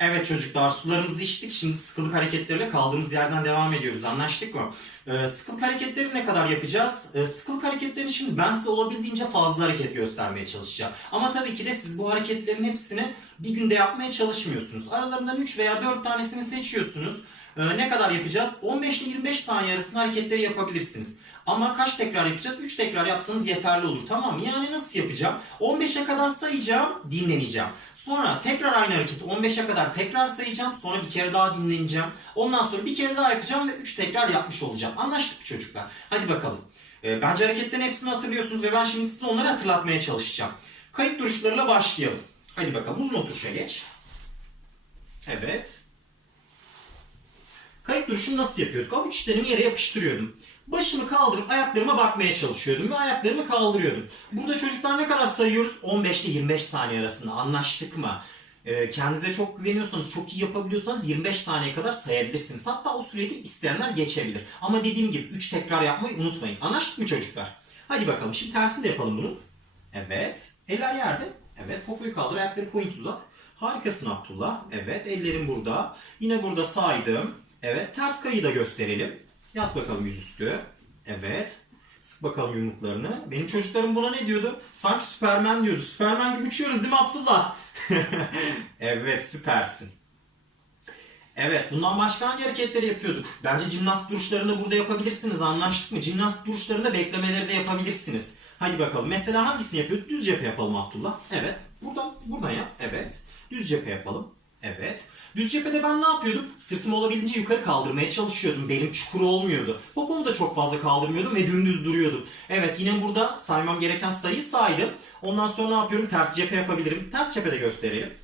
Evet çocuklar sularımızı içtik. Şimdi sıkılık hareketleriyle kaldığımız yerden devam ediyoruz. Anlaştık mı? Ee, sıkılık hareketleri ne kadar yapacağız? Ee, sıkılık hareketlerini şimdi ben size olabildiğince fazla hareket göstermeye çalışacağım. Ama tabii ki de siz bu hareketlerin hepsini bir günde yapmaya çalışmıyorsunuz. Aralarından 3 veya 4 tanesini seçiyorsunuz. Ee, ne kadar yapacağız? 15 ile 25 saniye arasında hareketleri yapabilirsiniz. Ama kaç tekrar yapacağız? 3 tekrar yapsanız yeterli olur tamam mı? Yani nasıl yapacağım? 15'e kadar sayacağım, dinleneceğim. Sonra tekrar aynı hareketi 15'e kadar tekrar sayacağım. Sonra bir kere daha dinleneceğim. Ondan sonra bir kere daha yapacağım ve 3 tekrar yapmış olacağım. Anlaştık mı çocuklar? Hadi bakalım. Ee, bence hareketlerin hepsini hatırlıyorsunuz ve ben şimdi size onları hatırlatmaya çalışacağım. Kayıt duruşlarıyla başlayalım. Hadi bakalım uzun oturuşa geç. Evet. Kayıt duruşunu nasıl yapıyorduk? Avuç içlerimi yere yapıştırıyordum. Başımı kaldırıp ayaklarıma bakmaya çalışıyordum ve ayaklarımı kaldırıyordum. Burada çocuklar ne kadar sayıyoruz? 15 ile 25 saniye arasında anlaştık mı? Ee, kendinize çok güveniyorsanız, çok iyi yapabiliyorsanız 25 saniye kadar sayabilirsiniz. Hatta o süreyi de isteyenler geçebilir. Ama dediğim gibi 3 tekrar yapmayı unutmayın. Anlaştık mı çocuklar? Hadi bakalım şimdi tersini de yapalım bunu. Evet. Eller yerde. Evet. Popoyu kaldır. Ayakları point uzat. Harikasın Abdullah. Evet. Ellerim burada. Yine burada saydım. Evet. Ters kayı da gösterelim. Yat bakalım yüzüstü. Evet. Sık bakalım yumruklarını. Benim çocuklarım buna ne diyordu? Sanki Süpermen diyordu. Süpermen gibi uçuyoruz değil mi Abdullah? evet süpersin. Evet bundan başka hangi hareketleri yapıyorduk? Bence jimnast duruşlarını burada yapabilirsiniz anlaştık mı? Jimnast duruşlarında beklemeleri de yapabilirsiniz. Hadi bakalım mesela hangisini yapıyorduk? Düz cephe yapalım Abdullah. Evet. Buradan, buradan yap. Evet. Düz cephe yapalım. Evet. Düz cephede ben ne yapıyordum? Sırtımı olabildiğince yukarı kaldırmaya çalışıyordum. Belim çukur olmuyordu. Popomu da çok fazla kaldırmıyordum ve dümdüz duruyordum. Evet yine burada saymam gereken sayıyı saydım. Ondan sonra ne yapıyorum? Ters cephe yapabilirim. Ters cephe de gösterelim.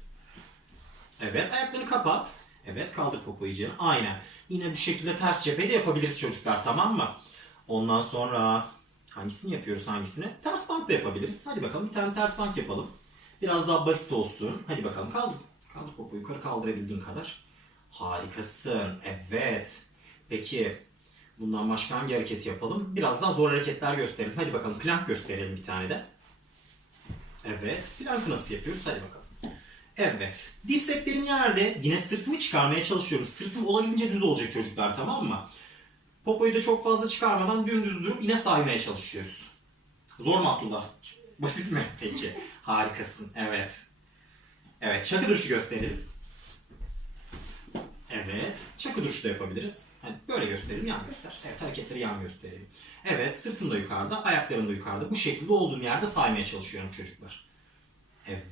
Evet ayaklarını kapat. Evet kaldır popoyu canım. Aynen. Yine bu şekilde ters cephe de yapabiliriz çocuklar tamam mı? Ondan sonra hangisini yapıyoruz hangisini? Ters bank da yapabiliriz. Hadi bakalım bir tane ters bank yapalım. Biraz daha basit olsun. Hadi bakalım kaldır. Kaldır popoyu yukarı kaldırabildiğin kadar. Harikasın. Evet. Peki bundan başka hangi hareket yapalım? Biraz daha zor hareketler gösterelim. Hadi bakalım plank gösterelim bir tane de. Evet. Plankı nasıl yapıyoruz? Hadi bakalım. Evet. Dirseklerim yerde. Yine sırtımı çıkarmaya çalışıyorum. Sırtım olabildiğince düz olacak çocuklar tamam mı? Popoyu da çok fazla çıkarmadan dümdüz durup yine saymaya çalışıyoruz. Zor mu Abdullah? Basit mi? Peki. Harikasın. Evet. Evet. Çakı duruşu gösterelim. Evet. Çakı duruşu da yapabiliriz. Hani böyle gösterelim, yan göster. Evet, hareketleri yan gösterelim. Evet, sırtım da yukarıda, ayaklarım da yukarıda. Bu şekilde olduğum yerde saymaya çalışıyorum çocuklar.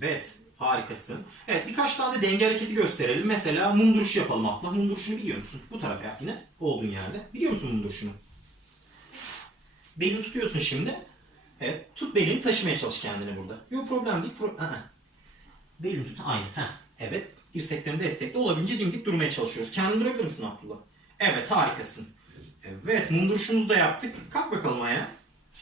Evet, harikasın. Evet, birkaç tane de denge hareketi gösterelim. Mesela mum duruşu yapalım Abla. Mum duruşunu biliyor musun? Bu tarafa yap yine, olduğun yerde. Biliyor musun mum duruşunu? Belini tutuyorsun şimdi. Evet, tut belini taşımaya çalış kendini burada. Yok problem değil. Pro. Belini tut, aynı. Heh. Evet, dirseklerini destekle. Olabildiğince dimdik durmaya çalışıyoruz. Kendini bırakır mısın Abdullah? Evet, harikasın. Evet, mum duruşumuzu da yaptık. Kalk bakalım ayağa.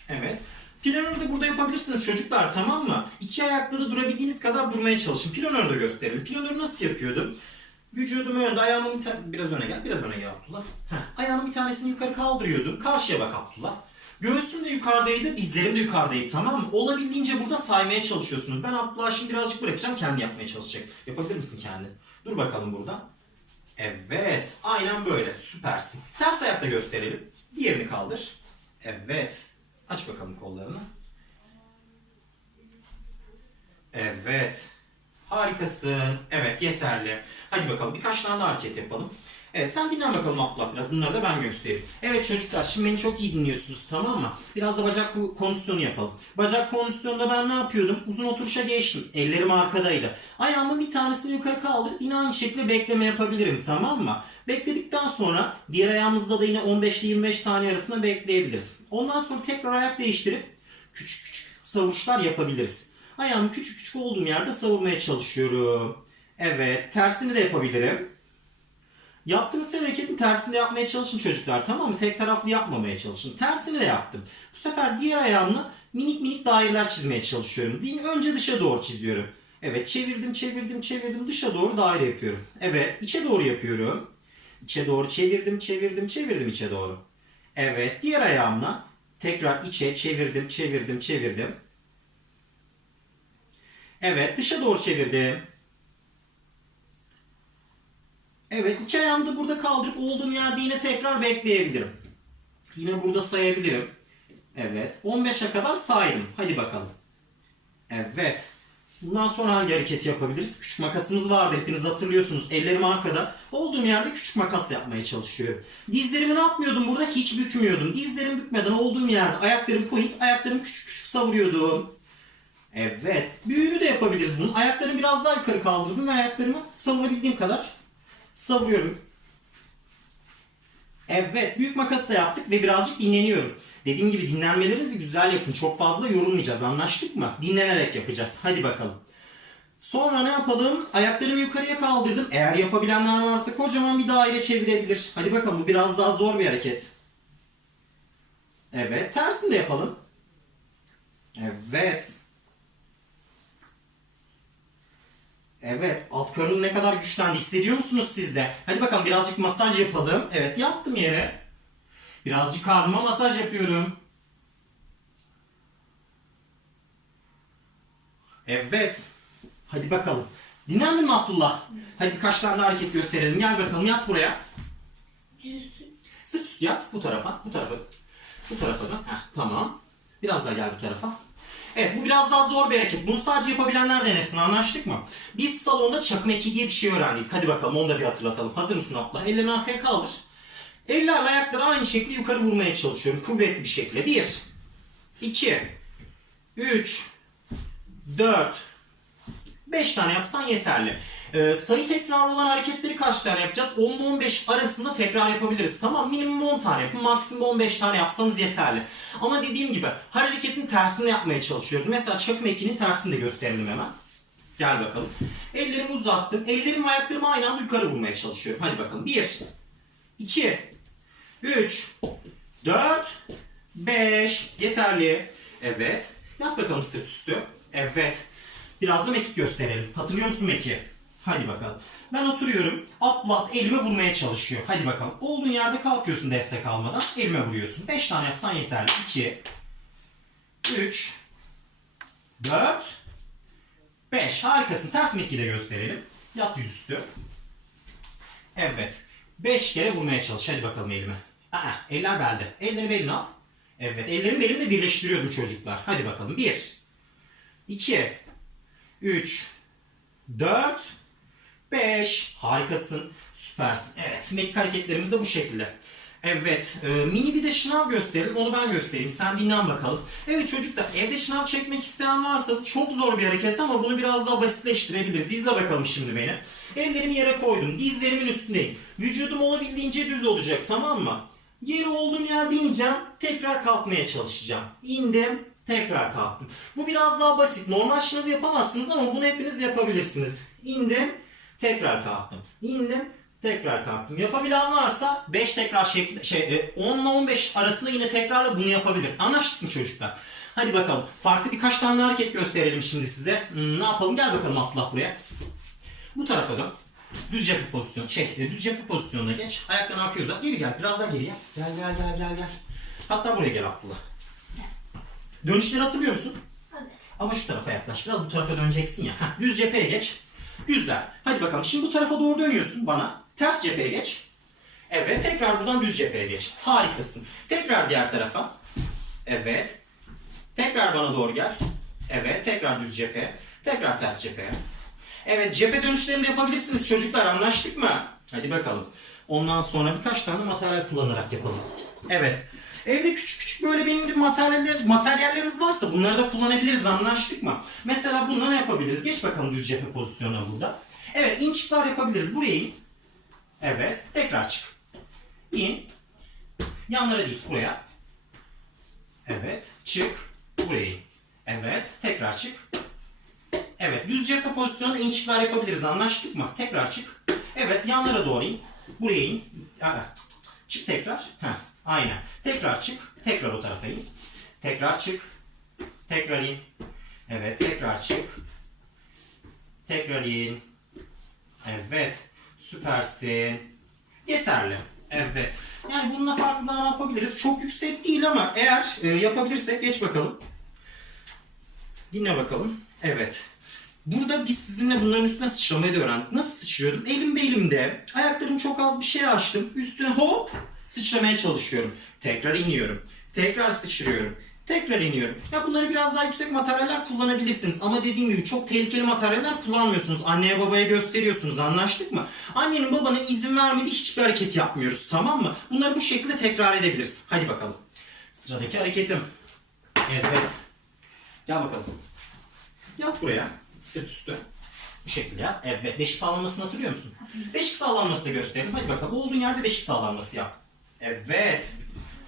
Evet. Planörü de burada yapabilirsiniz çocuklar tamam mı? İki ayakta da durabildiğiniz kadar durmaya çalışın. Planörü de gösterelim. Planörü nasıl yapıyordum? Vücudumu önde, ayağımı bir biraz öne gel, biraz öne gel Abdullah. Heh, ayağımın bir tanesini yukarı kaldırıyordum. Karşıya bak Abdullah. Göğsüm de yukarıdaydı, dizlerim de yukarıdaydı tamam mı? Olabildiğince burada saymaya çalışıyorsunuz. Ben Abdullah'ı şimdi birazcık bırakacağım, kendi yapmaya çalışacak. Yapabilir misin kendi? Dur bakalım burada. Evet, aynen böyle. Süpersin. Ters ayakta gösterelim. Diğerini kaldır. Evet. Aç bakalım kollarını. Evet. Harikasın. Evet yeterli. Hadi bakalım birkaç tane hareket yapalım. Evet sen dinlen bakalım Abdullah biraz. Bunları da ben göstereyim. Evet çocuklar şimdi beni çok iyi dinliyorsunuz tamam mı? Biraz da bacak ko- kondisyonu yapalım. Bacak kondisyonunda ben ne yapıyordum? Uzun oturuşa geçtim. Ellerim arkadaydı. Ayağımın bir tanesini yukarı kaldırıp yine aynı şekilde bekleme yapabilirim tamam mı? Bekledikten sonra diğer ayağımızda da yine 15 ile 25 saniye arasında bekleyebiliriz. Ondan sonra tekrar ayak değiştirip küçük küçük savuruşlar yapabiliriz. Ayağımı küçük küçük olduğum yerde savurmaya çalışıyorum. Evet, tersini de yapabilirim. Yaptığınız her hareketin tersini de yapmaya çalışın çocuklar tamam mı? Tek taraflı yapmamaya çalışın. Tersini de yaptım. Bu sefer diğer ayağımla minik minik daireler çizmeye çalışıyorum. Değil, önce dışa doğru çiziyorum. Evet çevirdim çevirdim çevirdim dışa doğru daire yapıyorum. Evet içe doğru yapıyorum. İçe doğru çevirdim çevirdim çevirdim içe doğru. Evet diğer ayağımla tekrar içe çevirdim çevirdim çevirdim. Evet dışa doğru çevirdim. Evet iki ayağımı da burada kaldırıp olduğum yerde yine tekrar bekleyebilirim. Yine burada sayabilirim. Evet 15'e kadar saydım. Hadi bakalım. Evet. Bundan sonra hangi hareketi yapabiliriz? Küçük makasımız vardı hepiniz hatırlıyorsunuz. Ellerim arkada. Olduğum yerde küçük makas yapmaya çalışıyorum. Dizlerimi ne yapmıyordum burada? Hiç bükmüyordum. Dizlerim bükmeden olduğum yerde ayaklarım point, ayaklarımı küçük küçük savuruyordum. Evet. Büyüğünü de yapabiliriz bunun. Ayaklarımı biraz daha yukarı kaldırdım ve ayaklarımı savurabildiğim kadar savuruyorum. Evet. Büyük makas da yaptık ve birazcık dinleniyorum. Dediğim gibi dinlenmelerinizi güzel yapın. Çok fazla yorulmayacağız. Anlaştık mı? Dinlenerek yapacağız. Hadi bakalım. Sonra ne yapalım? Ayaklarımı yukarıya kaldırdım. Eğer yapabilenler varsa kocaman bir daire çevirebilir. Hadi bakalım bu biraz daha zor bir hareket. Evet. Tersini de yapalım. Evet. Evet. Alt karnım ne kadar güçlendi. Hissediyor musunuz siz de? Hadi bakalım birazcık masaj yapalım. Evet yaptım yere. Birazcık karnıma masaj yapıyorum. Evet. Hadi bakalım. Dinlendin mi Abdullah? Hadi birkaç tane hareket gösterelim. Gel bakalım yat buraya. Sırt üstü yat. Bu tarafa. Bu tarafa. Bu tarafa da. Heh, tamam. Biraz daha gel bu tarafa. Evet bu biraz daha zor bir hareket. Bunu sadece yapabilenler denesin. Anlaştık mı? Biz salonda çakma eki diye bir şey öğrendik. Hadi bakalım onu da bir hatırlatalım. Hazır mısın Abdullah? Ellerini arkaya kaldır. Ellerle ayakları aynı şekilde yukarı vurmaya çalışıyorum. Kuvvetli bir şekilde. 1 2 3 4 5 tane yapsan yeterli. Ee, sayı tekrar olan hareketleri kaç tane yapacağız? 10 ile 15 arasında tekrar yapabiliriz. Tamam minimum 10 tane yapın. Maksimum 15 tane yapsanız yeterli. Ama dediğim gibi her hareketin tersini yapmaya çalışıyoruz. Mesela çakma ekinin tersini de gösterelim hemen. Gel bakalım. Ellerimi uzattım. Ellerim ve ayaklarımı aynı anda yukarı vurmaya çalışıyorum. Hadi bakalım. 1 2 3 4 5 Yeterli. Evet. Yap bakalım sırt üstü. Evet. Biraz da mekik gösterelim. Hatırlıyor musun meki? Hadi bakalım. Ben oturuyorum. Abdullah elime vurmaya çalışıyor. Hadi bakalım. Olduğun yerde kalkıyorsun destek almadan. Elime vuruyorsun. 5 tane yapsan yeterli. 2 3 4 5 Harikasın. Ters mekiği de gösterelim. Yat yüzüstü. Evet. 5 kere vurmaya çalış. Hadi bakalım elime. Aa, eller belde. Elleri beline al. Evet. Ellerimi belimle birleştiriyordum çocuklar. Hadi bakalım. 1 2 3 4 5 Harikasın. Süpersin. Evet. Mekik hareketlerimiz de bu şekilde. Evet. e, mini bir de şınav gösterelim. Onu ben göstereyim. Sen dinlen bakalım. Evet çocuklar evde şınav çekmek isteyen varsa da çok zor bir hareket ama bunu biraz daha basitleştirebiliriz. İzle bakalım şimdi beni. Ellerimi yere koydum. Dizlerimin üstündeyim. Vücudum olabildiğince düz olacak tamam mı? Yeri olduğum yerde ineceğim. Tekrar kalkmaya çalışacağım. İndim. Tekrar kalktım. Bu biraz daha basit. Normal şınavı yapamazsınız ama bunu hepiniz yapabilirsiniz. İndim. Tekrar kalktım. İndim. Tekrar kalktım. Yapabilen varsa 5 tekrar şekli, şey, e, 10 ile 15 arasında yine tekrarla bunu yapabilir. Anlaştık mı çocuklar? Hadi bakalım. Farklı birkaç tane hareket gösterelim şimdi size. Hmm, ne yapalım? Gel bakalım Abdullah buraya. Bu tarafa dön. Düz cephe pozisyon. Şey, e, düz cephe pozisyonuna geç. Ayaklarını arkaya uzat. Geri gel. Biraz daha geri gel. Gel gel gel gel gel. Hatta buraya gel Abdullah. Dönüşleri hatırlıyor musun? Evet. Ama şu tarafa yaklaş. Biraz bu tarafa döneceksin ya. Heh, düz cepheye geç. Güzel. Hadi bakalım. Şimdi bu tarafa doğru dönüyorsun bana. Ters cepheye geç. Evet. Tekrar buradan düz cepheye geç. Harikasın. Tekrar diğer tarafa. Evet. Tekrar bana doğru gel. Evet. Tekrar düz cepheye. Tekrar ters cepheye. Evet. Cephe dönüşlerini de yapabilirsiniz çocuklar. Anlaştık mı? Hadi bakalım. Ondan sonra birkaç tane materyal kullanarak yapalım. Evet. Evde küçük küçük böyle benim gibi materyaller, materyallerimiz varsa bunları da kullanabiliriz anlaştık mı? Mesela bununla ne yapabiliriz? Geç bakalım düz cephe pozisyonuna burada. Evet inçikler yapabiliriz. Buraya in. Evet. Tekrar çık. İn. Yanlara değil buraya. Evet. Çık. Buraya in. Evet. Tekrar çık. Evet. Düz cephe pozisyonunda inçikler yapabiliriz. Anlaştık mı? Tekrar çık. Evet. Yanlara doğru in. Buraya in. Çık tekrar. Heh, aynen. Tekrar çık. Tekrar o tarafa in. Tekrar çık. Tekrar in. Evet. Tekrar çık. Tekrar in. Evet. Süpersin. Yeterli. Evet. Yani bununla farklı daha yapabiliriz? Çok yüksek değil ama eğer e, yapabilirsek geç bakalım. Dinle bakalım. Evet. Burada biz sizinle bunların üstüne sıçramayı da öğrendik. Nasıl sıçrıyordum? Elim belimde. Ayaklarımı çok az bir şey açtım. Üstüne hop sıçramaya çalışıyorum. Tekrar iniyorum. Tekrar sıçrıyorum. Tekrar iniyorum. Ya bunları biraz daha yüksek materyaller kullanabilirsiniz. Ama dediğim gibi çok tehlikeli materyaller kullanmıyorsunuz. Anneye babaya gösteriyorsunuz. Anlaştık mı? Annenin babanın izin vermediği hiçbir hareket yapmıyoruz. Tamam mı? Bunları bu şekilde tekrar edebiliriz. Hadi bakalım. Sıradaki hareketim. Evet. Gel bakalım. Yat buraya. Sırt üstü. Bu şekilde yap. Evet. Beşik sağlanmasını hatırlıyor musun? Beşik sağlanması da gösterelim. Hadi bakalım. Olduğun yerde beşik sağlanması yap. Evet.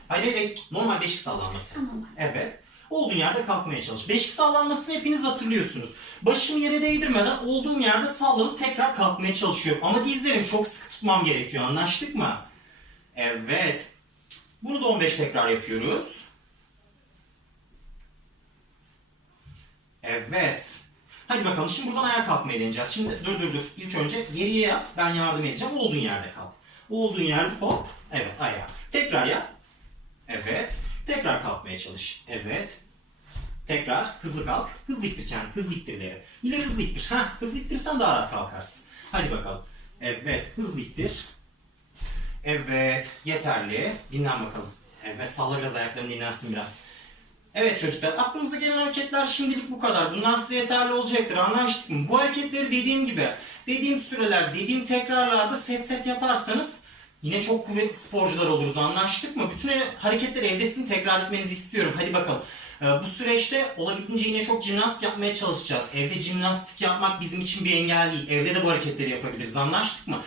Hayır hayır. Normal beşik sallanması. Tamam. Evet. Olduğun yerde kalkmaya çalış. Beşik sallanmasını hepiniz hatırlıyorsunuz. Başımı yere değdirmeden olduğum yerde sallanıp tekrar kalkmaya çalışıyorum. Ama dizlerimi çok sıkı tutmam gerekiyor. Anlaştık mı? Evet. Bunu da 15 tekrar yapıyoruz. Evet. Hadi bakalım şimdi buradan ayağa kalkmayı deneyeceğiz. Şimdi dur dur dur. İlk önce geriye yat. Ben yardım edeceğim. Olduğun yerde kalk. Olduğun yerde hop. Evet ayağa. Tekrar yap. Evet. Tekrar kalkmaya çalış. Evet. Tekrar hızlı kalk. Hızlı ittir kendini. Hızlı ittir ileri. Yine hızlı ittir. Ha, hızlı ittirirsen daha rahat kalkarsın. Hadi bakalım. Evet. Hızlı ittir. Evet. Yeterli. Dinlen bakalım. Evet. Salla biraz ayaklarını dinlensin biraz. Evet çocuklar aklımıza gelen hareketler şimdilik bu kadar. Bunlar size yeterli olacaktır anlaştık mı? Bu hareketleri dediğim gibi dediğim süreler dediğim tekrarlarda set set yaparsanız yine çok kuvvetli sporcular oluruz anlaştık mı? Bütün hareketleri evdesini tekrar etmenizi istiyorum. Hadi bakalım. Ee, bu süreçte olabildiğince yine çok jimnastik yapmaya çalışacağız. Evde jimnastik yapmak bizim için bir engel değil. Evde de bu hareketleri yapabiliriz anlaştık mı?